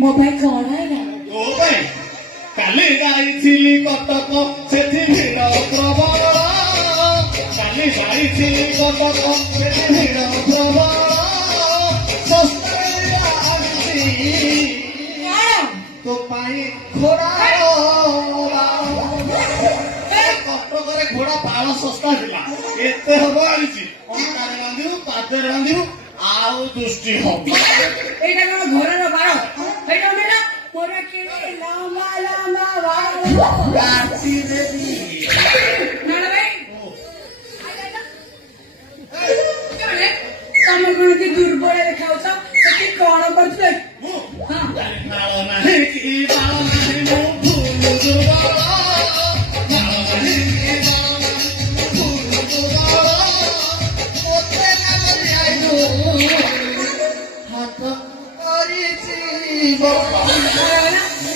ମୋ ପାଇଁ କଣ ହେଲା? ଓ ପାଇଁ କାଲି ଯାଇଥିଲି କଟକ ସେଠି ଭିଡ଼ ପ୍ରବଳ କାଲି ଯାଇଥିଲି କଟକ ସେଠି ଭିଡ଼ ପ୍ରବଳ ତୋ ପାଇଁ ଘୋଡ଼ା କଟକରେ ଘୋଡ଼ା ବାଳ ଶସ୍ତା ଥିଲା ଏତେ ହବ ଆଣିଛି ଅଣ୍ଟାରେ ବାନ୍ଧିବୁ ପାଦରେ ବାନ୍ଧିବୁ ଆଉ ଦୃଷ୍ଟି ହବ ଏଇଟା କଣ ଘୋଡ଼ାର ବାଳ ଏଇଟା ନା ମୋର କିଣି ଲମ୍ବା ଲମ୍ବା ବାଳ ରାତିରେ ତମେ କଣ କି ଦୁର୍ବଳ ଦେଖାଉଛ ସେଠି କଣ କରୁଥିଲେ?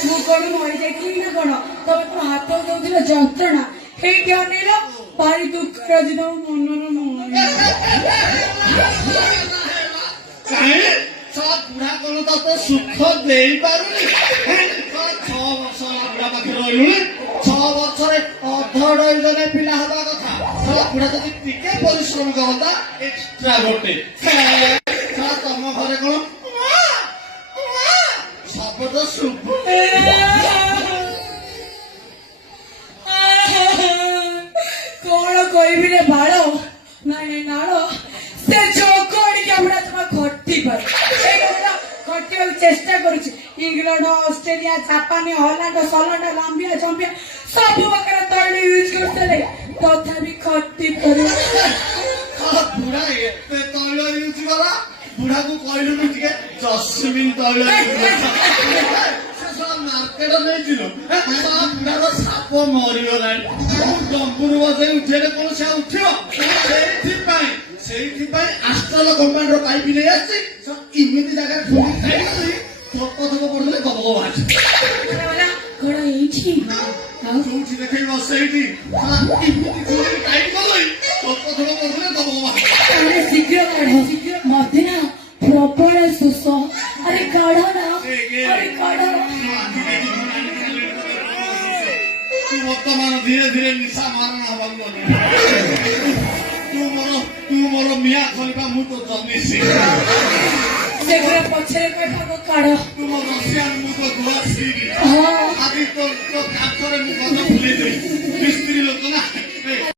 ମୁଁ କଣ ମରିଯାଇଥିଲି ନା କଣ? ତମେ ତ ହାତ ଦଉଥିଲ ଯନ୍ତ୍ରଣା ହେଇଠି ଅନେଇଲ ଭାରି ଦୁଃଖର ଦିନ ମନର ବୁଢା କଣ ତତେ ସୁଖ ଦେଇପାରୁନି 6 ବର୍ଷ ବୁଢା ପାଖରେ ରହିଲୁଣି 6 ବର୍ଷରେ ଅଧ ଡଜନ ପିଲା ହବା କଥା ବୁଢା ଯଦି ଟିକେ ପରିଶ୍ରମ କରନ୍ତା ଏକ୍ସଟ୍ରା ଗୋଟେ ତମ ଘରେ କଣ ଶବ୍ଦ ଶୁଭୁ କଣ କହିବି ରେ ବାଳ ନାଇଁ ନାଳ ସେ ଯୋଗ ଆଣିକି আমরা তোমার ঘটি পারে ঘটিବାକୁ ଚେଷ୍ଟା କରୁଛି ଇଂଲଣ୍ଡ ଅଷ୍ଟ୍ରେଲିଆ ଜାପାନ ହଲାଣ୍ଡ ସଲାଣ୍ଡ ଲାମ୍ବିଆ ଜମ୍ବିଆ ସବୁ ପ୍ରକାର ତୈଳ ୟୁଜ କରୁଥିଲେ ତଥାପି ଖଟି ପାରେ ବୁଢା ଏତେ ତୈଳ ୟୁଜ କଲା ବୁଢାକୁ କହିଲୁନି ଟିକେ ଜସ୍ମିନ ତୈଳ ମାର୍କେଟ ନେଇଥିଲୁ ବୁଢାର ସାପ ମରିଗଲାଣି ଡମ୍ବୁରୁ ବସେଇ ଉଠେଇଲେ କଣ ସେ ଉଠିବ ସେଇଥିପାଇଁ ଆଷ୍ଟ୍ରଲ କମ୍ପାନୀର ପାଇପ୍ ନେଇ ଆସିଛି ଏମିତି ଜାଗାରେ ଠୁଙ୍ଗି ଖାଇକି ଥକ ଥକ ପଡୁଥିଲେ ଗବ ଗବ ବାହାରିଛି କଣ ଏଇଠି ଆଉ କୋଉଠି ଦେଖେଇ ବସ ସେଇଠି ଏମିତି ଠୁଙ୍ଗି ଖାଇକି ଗଲଇ ଥକ ଥକ ପଡୁଥିଲେ ଗବ ଗବ ବାହାରିଛି ଶୀଘ୍ର କାଢ ମତେ ନା ପ୍ରବଳ ଶୋଷ ଆରେ କାଢ ନା ଆରେ କାଢ ବର୍ତ୍ତମାନ ଧୀରେ ଧୀରେ ନିଶା ମାରଣ ହବାକୁ ଗଲି ତୁ ମୋର ମିଆ ଖଲିଫା ମୁଁ ତ ଜନ୍ମିସି ଶୀଘ୍ର ପଛରେ କହିବାକୁ କାଢ ତୁ ମୋ ରସିଆନ ମୁଁ ତ ଦୁଆ ସିରି ଆଜି ତୋ କାନ୍ଥରେ ମୁଁ କଥା ଭୁଲି ଦେଇ